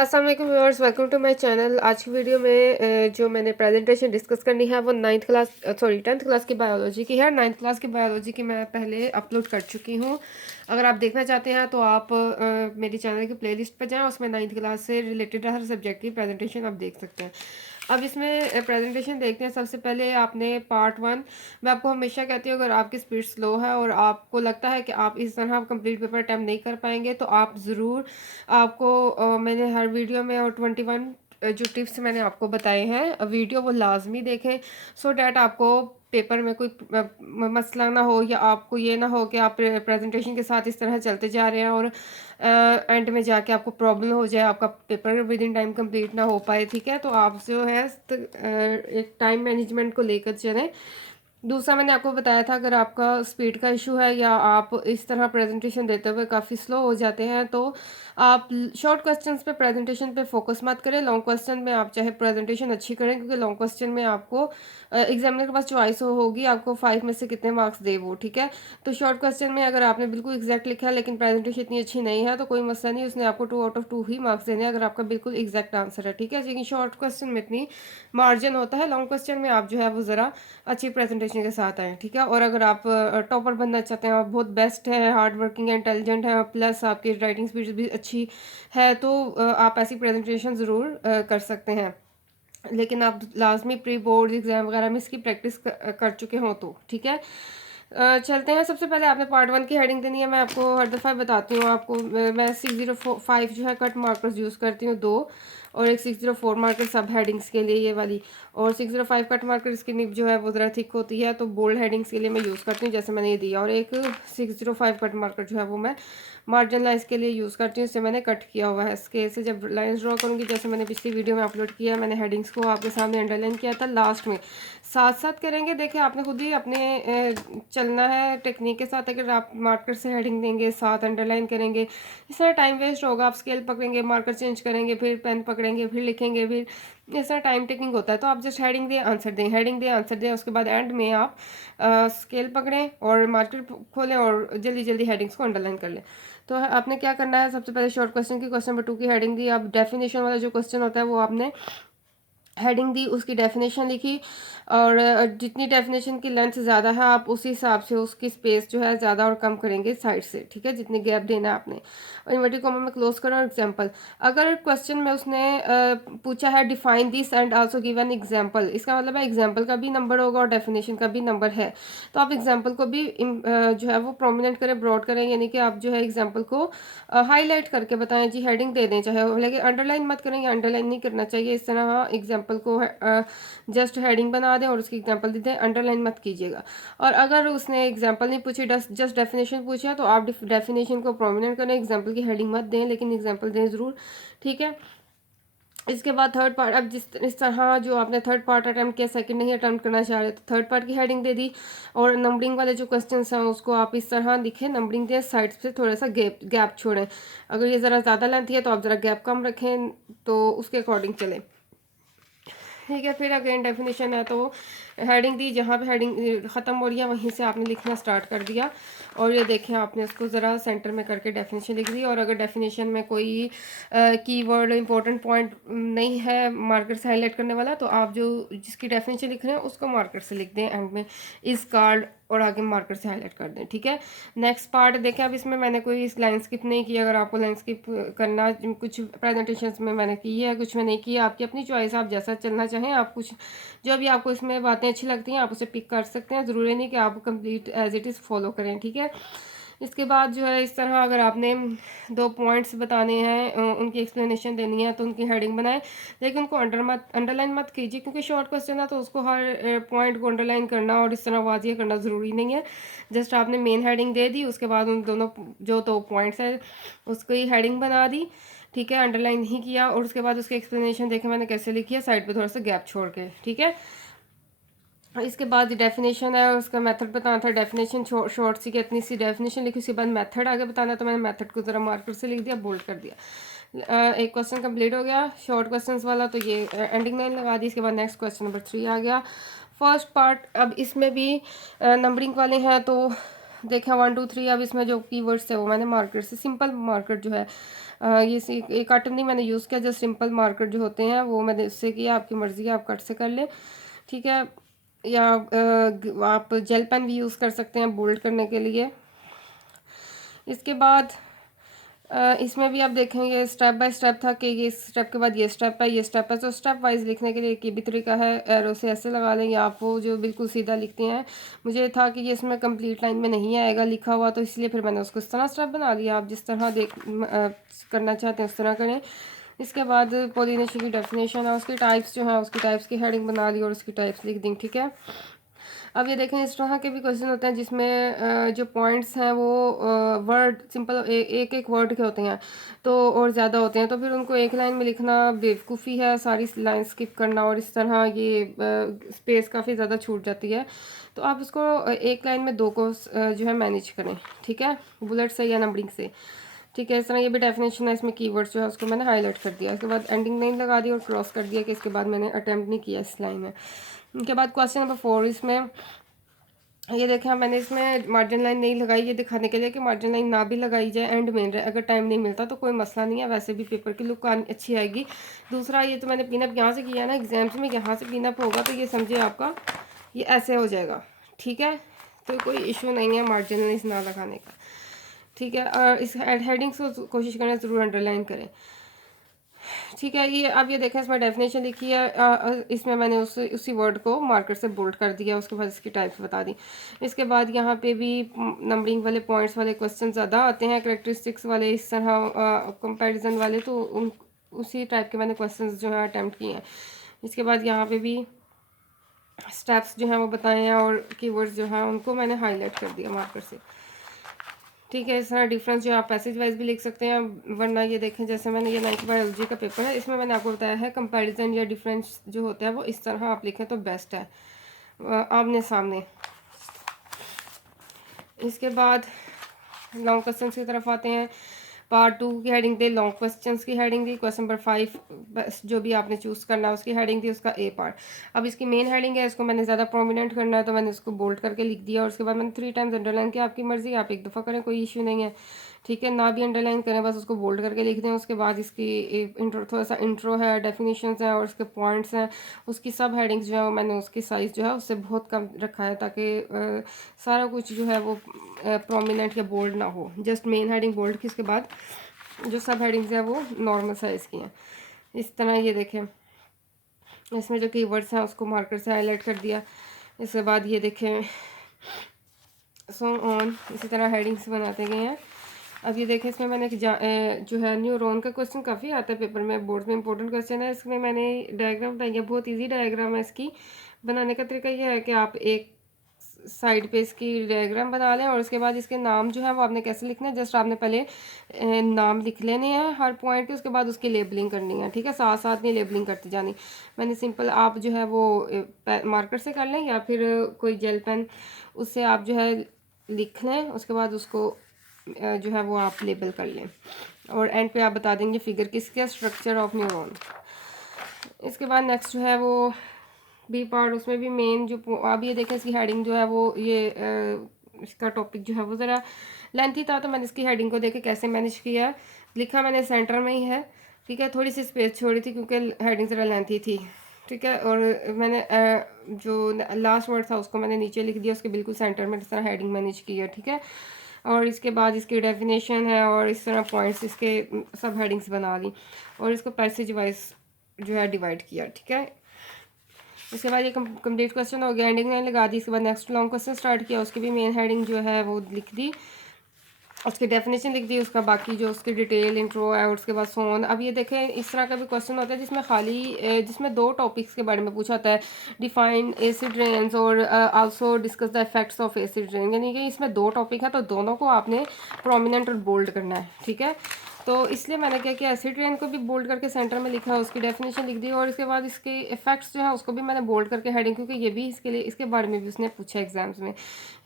अस्सलाम वालेकुम viewers, welcome to my channel. आज की वीडियो में जो मैंने प्रेजेंटेशन डिस्कस करनी है वो 10th क्लास की बायोलॉजी की है। 9th क्लास की बायोलॉजी की मैं पहले अपलोड कर चुकी हूँ। अगर आप देखना चाहते हैं तो आप मेरी चैनल की प्लेलिस्ट पर जाएं, उसमें 9th क्लास से रिलेटेड हर सब्जेक्ट की प्रेजेंटेशन आप देख सकते हैं। अब इसमें प्रेजेंटेशन देखते हैं। सबसे पहले आपने पार्ट 1, मैं आपको हमेशा कहती हूँ अगर आपकी स्पीड स्लो है और आपको लगता है कि आप इस तरह कंप्लीट पेपर अटैम्प्ट नहीं कर पाएंगे तो आप ज़रूर आपको मैंने हर वीडियो में और 21 जो टिप्स मैंने आपको बताए हैं वीडियो वो लाजमी देखें, सो डैट आपको पेपर में कोई मसला ना हो या आपको ये ना हो कि आप प्रेजेंटेशन के साथ इस तरह चलते जा रहे हैं और एंड में जाके आपको प्रॉब्लम हो जाए, आपका paper with in time complete ना हो पाए। ठीक है, तो आप जो है एक टाइम मैनेजमेंट को लेकर चलें। दूसरा मैंने आपको बताया था अगर आपका स्पीड का इशू है या आप इस तरह प्रेजेंटेशन देते हुए काफ़ी स्लो हो जाते हैं तो आप शॉर्ट क्वेश्चंस पे प्रेजेंटेशन पे फोकस मत करें। लॉन्ग क्वेश्चन में आप चाहे प्रेजेंटेशन अच्छी करें, क्योंकि लॉन्ग क्वेश्चन में आपको एग्जामिनर के पास चॉइस होगी आपको 5 में से कितने मार्क्स दे वो। ठीक है, तो शॉर्ट क्वेश्चन में अगर आपने बिल्कुल एग्जैक्ट लिखा है लेकिन प्रेजेंटेशन इतनी अच्छी नहीं है तो कोई मसला नहीं, उसने आपको 2 आउट ऑफ 2 ही मार्क्स देने हैं अगर आपका बिल्कुल एग्जैक्ट आंसर है। ठीक है, लेकिन शॉर्ट क्वेश्चन में इतनी मार्जिन होता है। लॉन्ग क्वेश्चन में आप जो है वो ज़रा अच्छी प्रेजेंटेशन के साथ आए। ठीक है, और अगर आप टॉपर बनना चाहते हैं, आप बहुत बेस्ट है, हार्ड वर्किंग है, इंटेलिजेंट है, प्लस आपकी राइटिंग स्पीड भी अच्छी है तो आप ऐसी प्रेजेंटेशन ज़रूर कर सकते हैं। लेकिन आप लाजमी प्री बोर्ड एग्जाम वगैरह में इसकी प्रैक्टिस कर चुके हों तो ठीक है। चलते हैं। सबसे पहले आपने पार्ट 1 की हेडिंग देनी है। मैं आपको हर दफ़ा बताती हूँ आपको, मैं 605 जो है कट मार्कर्स यूज़ करती हूँ 2, और एक 604 मार्कर सब हेडिंग्स के लिए ये वाली, और 605 कट मार्कर इसकी निब जो है वो ज़रा थिक होती है तो बोल्ड हेडिंग्स के लिए मैं यूज़ करती हूँ जैसे मैंने ये दिया, और एक 605 कट मार्कर जो है वो मैं मार्जिन लाइन्स के लिए यूज़ करती हूँ, इससे मैंने कट किया हुआ है। स्केल से जब लाइन्स ड्रॉ करूँगी, जैसे मैंने पिछली वीडियो में अपलोड किया, मैंने हेडिंग्स को आपके सामने अंडरलाइन किया था, लास्ट में साथ साथ करेंगे। देखिए आपने खुद ही अपने चलना है टेक्निक के साथ। अगर आप मार्कर से हेडिंग देंगे साथ अंडरलाइन करेंगे, इस तरह टाइम वेस्ट होगा। आप स्केल पकड़ेंगे, मार्कर चेंज करेंगे, फिर पेन पकड़ेंगे, फिर लिखेंगे, फिर इस तरह टाइम टेकिंग होता है। तो आप जस्ट हेडिंग दें, आंसर दें, हेडिंग दें, आंसर दें, उसके बाद एंड में आप स्केल पकड़ें और मार्कर खोलें और जल्दी जल्दी हेडिंग्स को अंडरलाइन कर लें। तो आपने क्या करना है, सबसे पहले शॉर्ट क्वेश्चन की क्वेश्चन नंबर 2 की हेडिंग दी। आप डेफिनेशन वाला जो क्वेश्चन होता है वो आपने हेडिंग दी, उसकी डेफिनेशन लिखी, और जितनी डेफिनेशन की लेंथ ज़्यादा है आप उसी हिसाब से उसकी स्पेस जो है ज़्यादा और कम करेंगे साइड से। ठीक है, जितनी गैप देना है आपने, और इन्वर्टेड कॉमा में क्लोज करो। एग्जांपल, अगर क्वेश्चन में उसने पूछा है define this and also give an example, इसका मतलब है एग्जांपल का भी नंबर होगा और डेफिनेशन का भी नंबर है, तो आप एग्जांपल को भी जो है वो प्रोमिनेंट करें, ब्रॉड करें, यानी कि आप जो है एग्जांपल को हाईलाइट करके बताएं जी, हेडिंग दे दें चाहे, लेकिन अंडरलाइन मत करें या अंडरलाइन नहीं करना चाहिए। इस तरह एग्जांपल को जस्ट हेडिंग बना दें और उसकी एग्जांपल दे दें, अंडरलाइन मत कीजिएगा। और अगर उसने एग्जांपल नहीं पूछी, जस्ट डेफिनेशन पूछा, तो आप डेफिनेशन को प्रोमिनेंट करें, एग्जांपल की हेडिंग मत दें लेकिन एग्जांपल दें ज़रूर। ठीक है, इसके बाद थर्ड पार्ट, अब इस तरह जो आपने थर्ड पार्ट अटैम्प्ट किया, सेकंड नहीं अटैम्प्ट करना चाह रहे तो थर्ड पार्ट की हेडिंग दे दी, और नंबरिंग वाले जो क्वेश्चंस हैं उसको आप इस तरह लिखें, नंबरिंग दें, साइड से थोड़ा सा गैप छोड़ें। अगर ये ज़रा ज़्यादा लेंथी है तो आप ज़रा गैप कम रखें, तो उसके अकॉर्डिंग चलें। ठीक है, फिर अगेन डेफिनेशन है तो हेडिंग दी, जहाँ पे हेडिंग ख़त्म हो रही है वहीं से आपने लिखना स्टार्ट कर दिया, और ये देखें आपने उसको ज़रा सेंटर में करके डेफिनेशन लिख दी। और अगर डेफिनेशन में कोई कीवर्ड इंपॉर्टेंट पॉइंट नहीं है मार्कर से हाईलाइट करने वाला, तो आप जो जिसकी डेफिनेशन लिख रहे हैं उसको मार्कर से लिख दें एंड में, इस कार्ड, और आगे मार्कर से हाईलाइट कर दें। ठीक है, नेक्स्ट पार्ट देखें। अब इसमें मैंने कोई इस लाइन स्किप नहीं किया। अगर आपको लाइन स्किप करना, कुछ प्रेजेंटेशंस में मैंने की है, कुछ में नहीं की, आपकी अपनी चॉइस, आप जैसा चलना चाहें। आप कुछ जो भी आपको इसमें बातें अच्छी लगती हैं आप उसे पिक कर सकते हैं, ज़रूरी नहीं कि आप complete as it is follow करें। ठीक है, इसके बाद जो है इस तरह अगर आपने 2 पॉइंट्स बताने हैं, उनकी एक्सप्लेनेशन देनी है, तो उनकी हेडिंग बनाएं, लेकिन उनको अंडरलाइन मत कीजिए, क्योंकि शॉर्ट क्वेश्चन है तो उसको हर पॉइंट को अंडरलाइन करना और इस तरह वाजिया करना ज़रूरी नहीं है। जस्ट आपने मेन हेडिंग दे दी, उसके बाद उन दोनों जो 2 पॉइंट्स है उसकी हेडिंग बना दी। ठीक है, अंडरलाइन नहीं किया, और उसके बाद उसकी एक्सप्लेनेशन देखें मैंने कैसे लिखी है, साइड पे थोड़ा सा गैप छोड़ के। ठीक है, इसके बाद डेफिनेशन है, उसका मेथड बताना था। डेफिनेशन शॉर्ट सी कितनी सी डेफिनेशन लिखी, उसके बाद मेथड आगे बताना, तो मैंने मेथड को ज़रा मार्कर से लिख दिया, बोल्ड कर दिया। एक क्वेश्चन कंप्लीट हो गया शॉर्ट क्वेश्चंस वाला, तो ये एंडिंग लाइन लगा दी। इसके बाद नेक्स्ट क्वेश्चन नंबर 3 आ गया, फर्स्ट पार्ट। अब इसमें भी नंबरिंग वाले हैं, तो देखें 1 2 3, अब इसमें जो कीवर्ड्स है वो मैंने मार्कर से, सिंपल मार्कर जो है ये कट नहीं मैंने यूज़ किया, जो सिंपल मार्कर जो होते हैं वो मैंने इससे किया। आपकी मर्ज़ी है, आप कट से कर लें, ठीक है। या आप जेल पेन भी यूज़ कर सकते हैं बोल्ड करने के लिए। इसके बाद इसमें भी आप देखेंगे स्टेप बाय स्टेप था कि ये स्टेप के बाद ये स्टेप है। तो स्टेप वाइज लिखने के लिए एक ये भी तरीका है, एरो से ऐसे लगा लें या आप वो जो बिल्कुल सीधा लिखते हैं। मुझे था कि ये इसमें कंप्लीट लाइन में नहीं आएगा लिखा हुआ, तो इसलिए फिर मैंने उसको इस तरह स्टेप बना लिया। आप जिस तरह करना चाहते हैं उस तरह करें। इसके बाद पॉलिनेशन की डेफिनेशन है, उसकी टाइप्स जो है उसकी टाइप्स की हेडिंग बना ली और उसकी टाइप्स लिख दी, ठीक है। अब ये देखें इस तरह के भी क्वेश्चन होते हैं जिसमें जो पॉइंट्स हैं वो वर्ड सिंपल एक एक वर्ड के होते हैं तो और ज़्यादा होते हैं, तो फिर उनको एक लाइन में लिखना बेवकूफ़ी है, सारी लाइन स्किप करना, और इस तरह ये स्पेस काफ़ी ज़्यादा छूट जाती है। तो आप इसको एक लाइन में दो को जो है मैनेज करें, ठीक है, बुलेट से या नंबरिंग से, ठीक है। इस तरह ये भी डेफिनेशन है, इसमें कीवर्ड्स जो है उसको मैंने हाईलाइट कर दिया। उसके बाद एंडिंग लाइन लगा दी और क्रॉस कर दिया कि इसके बाद मैंने अटैम्प्ट नहीं किया इस लाइन में। उनके बाद क्वेश्चन नंबर 4, इसमें ये देखा मैंने इसमें मार्जिन लाइन नहीं लगाई, ये दिखाने के लिए कि मार्जिन लाइन ना भी लगाई जाए एंड में रहे, अगर टाइम नहीं मिलता तो कोई मसला नहीं है, वैसे भी पेपर की लुक अच्छी आएगी। दूसरा ये तो मैंने पिनअप यहाँ से किया है ना, एग्जाम्स में यहाँ से पिनअप होगा तो ये समझिए आपका ये ऐसे हो जाएगा, ठीक है। तो कोई इशू नहीं है मार्जिन लाइन ना लगाने का, ठीक है। और इस हेडिंग्स को कोशिश करें ज़रूर अंडरलाइन करें, ठीक है। ये अब ये देखें इसमें डेफिनेशन लिखी है, इसमें मैंने उसी वर्ड को मार्कर से बोल्ड कर दिया, उसके बाद इसकी टाइप्स बता दी। इसके बाद यहाँ पे भी नंबरिंग वाले पॉइंट्स वाले क्वेश्चन ज़्यादा आते हैं, करेक्टरिस्टिक्स वाले इस तरह कंपैरिजन वाले, तो उसी टाइप के मैंने क्वेश्चन जो है अटैम्प्ट किए हैं। इसके बाद यहाँ पे भी स्टेप्स जो हैं वो बताए हैं और कीवर्ड्स जो हैं उनको मैंने हाईलाइट कर दिया मार्कर से, ठीक है। इस तरह डिफरेंस जो आप पैसेज वाइज भी लिख सकते हैं, वरना ये देखें जैसे मैंने ये 9th बायोलॉजी का पेपर है, इसमें मैंने आपको बताया है कंपैरिजन या डिफरेंस जो होता है वो इस तरह आप लिखें तो बेस्ट है, आमने सामने। इसके बाद लॉन्ग क्वेश्चन की तरफ आते हैं। पार्ट 2 की हेडिंग दी, लॉन्ग क्वेश्चंस की हेडिंग दी, क्वेश्चन नंबर 5 जो भी आपने चूज़ करना है उसकी हेडिंग दी, उसका ए पार्ट। अब इसकी मेन हेडिंग है, इसको मैंने ज़्यादा प्रोमिनेंट करना है तो मैंने इसको बोल्ड करके लिख दिया, और उसके बाद मैंने 3 टाइम्स अंडरलाइन किया। आपकी मर्ज़ी, आप एक दफ़ा करें, कोई इशू नहीं है, ठीक है। ना भी अंडरलाइन करें, बस उसको बोल्ड करके लिख दें। उसके बाद इसकी इंट्रो, थोड़ा सा इंट्रो है, डेफिनेशंस हैं और उसके पॉइंट्स हैं, उसकी सब हेडिंग्स जो है वो मैंने उसकी साइज़ जो है उससे बहुत कम रखा है ताकि सारा कुछ जो है वो प्रोमिनेंट या बोल्ड ना हो। जस्ट मेन हेडिंग बोल्ड की, उसके बाद जो सब हेडिंग्स हैं वो नॉर्मल साइज़ की हैं। इस तरह ये देखें इसमें जो कीवर्ड्स हैं उसको मार्कर से हाईलाइट कर दिया। इसके बाद ये देखें सो ऑन, इसी तरह हेडिंग्स बनाते गए हैं। अब ये देखें इसमें मैंने जो है न्यूरॉन का क्वेश्चन काफ़ी आता है पेपर में, बोर्ड में इंपॉर्टेंट क्वेश्चन है। इसमें मैंने डायग्राम बनाई है, बहुत ईजी डायग्राम है। इसकी बनाने का तरीका ये है कि आप एक साइड पे इसकी डायग्राम बना लें और उसके बाद इसके नाम जो है वो आपने कैसे लिखना है, जस्ट आपने पहले नाम लिख लेने हैं हर पॉइंट के, उसके बाद उसकी लेबलिंग करनी है, ठीक है। साथ साथ नहीं लेबलिंग करती जानी। मैंने सिंपल आप जो है वो मार्कर से कर लें या फिर कोई जेल पेन, उससे आप जो है लिख लें, उसके बाद उसको जो है वो आप लेबल कर लें और एंड पे आप बता देंगे फिगर किसका, स्ट्रक्चर ऑफ न्यूरॉन। इसके बाद नेक्स्ट जो है वो बी पार्ट, उसमें भी मेन जो आप ये देखें इसकी हेडिंग जो है वो ये इसका टॉपिक जो है वो ज़रा लेंथी था, तो मैंने इसकी हेडिंग को देखे कैसे मैनेज किया, लिखा मैंने सेंटर में ही है, ठीक है। थोड़ी सी स्पेस छोड़ी थी क्योंकि हेडिंग ज़रा लेंथी थी, ठीक है। और मैंने जो लास्ट वर्ड था उसको मैंने नीचे लिख दिया, उसके बिल्कुल सेंटर में इस तरह हेडिंग मैनेज की है, ठीक है। और इसके बाद इसकी डेफिनेशन है और इस तरह पॉइंट्स इसके सब हेडिंग्स बना ली और इसको पैसेज वाइज जो है डिवाइड किया, ठीक है। इसके बाद ये कंप्लीट क्वेश्चन हो गया, एंडिंग लाइन लगा दी। इसके बाद नेक्स्ट लॉन्ग क्वेश्चन स्टार्ट किया, उसकी भी मेन हेडिंग जो है वो लिख दी, उसकी डेफिनेशन लिख दी, उसका बाकी जो उसकी डिटेल इंट्रो है और उसके बाद सोन। अब ये देखें इस तरह का भी क्वेश्चन होता है जिसमें खाली जिसमें 2 टॉपिक्स के बारे में पूछा होता है, डिफाइन एसिड रेन्स और also discuss the effects of acid rain, यानी कि इसमें 2 टॉपिक है तो दोनों को आपने प्रोमिनेंट और बोल्ड करना है, ठीक है। तो इसलिए मैंने क्या किया, एसिड रेन को भी बोल्ड करके सेंटर में लिखा, उसकी डेफिनेशन लिख दी और इसके बाद इसके इफेक्ट्स जो है उसको भी मैंने बोल्ड करके हेडिंग, क्योंकि ये भी इसके लिए इसके बारे में भी उसने पूछा एग्जाम्स में,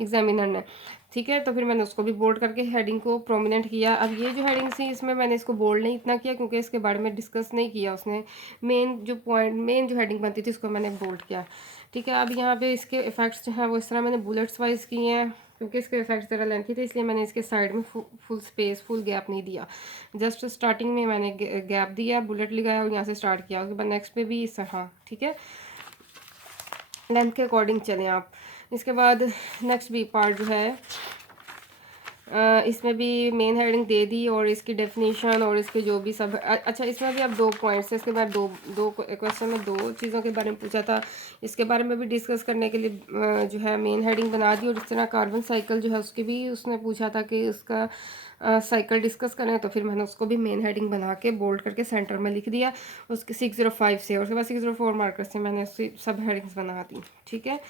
एग्जामिनर ने, ठीक है। तो फिर मैंने उसको भी बोल्ड करके हेडिंग को प्रोमिनेंट किया। अब ये जो हेडिंग थी इसमें मैंने इसको बोल्ड नहीं इतना किया क्योंकि इसके बारे में डिस्कस नहीं किया उसने, मेन जो पॉइंट मेन जो हेडिंग बनती थी उसको मैंने बोल्ड किया, ठीक है। अब यहाँ पे इसके इफ़ेक्ट्स जो है वो इस तरह मैंने बुलेट्स वाइज किए हैं, क्योंकि इसके इफ़ेक्ट्स ज़रा लेंथी थे, इसलिए मैंने इसके साइड में फुल स्पेस, फुल गैप नहीं दिया। जस्ट स्टार्टिंग में मैंने गैप दिया, बुलेट लगाया और यहाँ से स्टार्ट किया। उसके बाद नेक्स्ट पे भी इस तरह, ठीक है, लेंथ के अकॉर्डिंग चलें आप। इसके बाद नेक्स्ट भी पार्ट जो है, इसमें भी मेन हेडिंग दे दी और इसकी डेफिनेशन और इसके जो भी सब अच्छा, इसमें भी अब 2 पॉइंट्स है। इसके बाद दो क्वेश्चन में 2 चीज़ों के बारे में पूछा था, इसके बारे में भी डिस्कस करने के लिए जो है मेन हेडिंग बना दी। और इस तरह कार्बन साइकिल जो है उसकी भी उसने पूछा था कि उसका साइकिल डिस्कस करें, तो फिर मैंने उसको भी मेन हेडिंग बना के बोल्ड करके सेंटर में लिख दिया उसके 605 से, और उसके बाद 604 मार्कर से मैंने उसकी सब हेडिंग्स बना दी, ठीक है।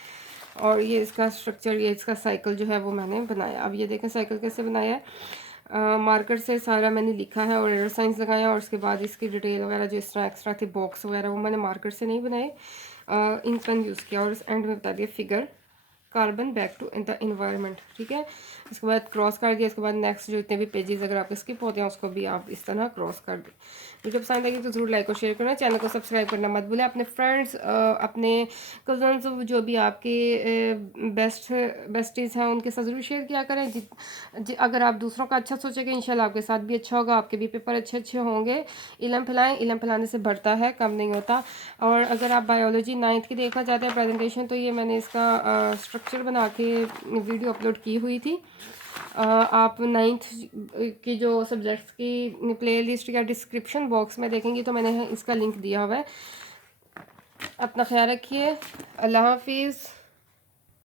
और ये इसका स्ट्रक्चर, ये इसका साइकिल जो है वो मैंने बनाया। अब ये देखें साइकिल कैसे बनाया है, मार्कर से सारा मैंने लिखा है और एरर साइंस लगाया, और उसके बाद इसकी डिटेल वगैरह जो इस तरह एक्स्ट्रा थे बॉक्स वगैरह वो मैंने मार्कर से नहीं बनाए, इंक पेन यूज़ किया, और एंड में बता दिया figure carbon back to in the environment, ठीक है। इसके बाद क्रॉस कर दिया। इसके बाद नेक्स्ट जो इतने भी पेजेस अगर आपके स्किप होते हैं उसको भी आप इस तरह क्रॉस कर दें। वीडियो पसंद आएगी तो ज़रूर लाइक और शेयर करना, चैनल को सब्सक्राइब करना मत भूलें। अपने फ्रेंड्स, अपने कजन्स, जो भी आपके बेस्टीज़ हैं उनके साथ ज़रूर शेयर किया करें। अगर आप दूसरों का अच्छा सोचेंगे इंशाल्लाह आपके साथ भी अच्छा होगा, आपके भी पेपर अच्छे अच्छे होंगे। इल्म फैलाएं, इल्म फैलाने से बढ़ता है, कम नहीं होता। और अगर आप बायोलॉजी 9th की देखना चाहते हैं प्रेजेंटेशन, तो ये मैंने इसका स्ट्रक्चर बना के वीडियो अपलोड की हुई थी। आप 9th की जो सब्जेक्ट्स की प्ले लिस्ट या डिस्क्रिप्शन बॉक्स में देखेंगे तो मैंने इसका लिंक दिया हुआ है। अपना ख्याल रखिए, अल्लाह हाफिज़।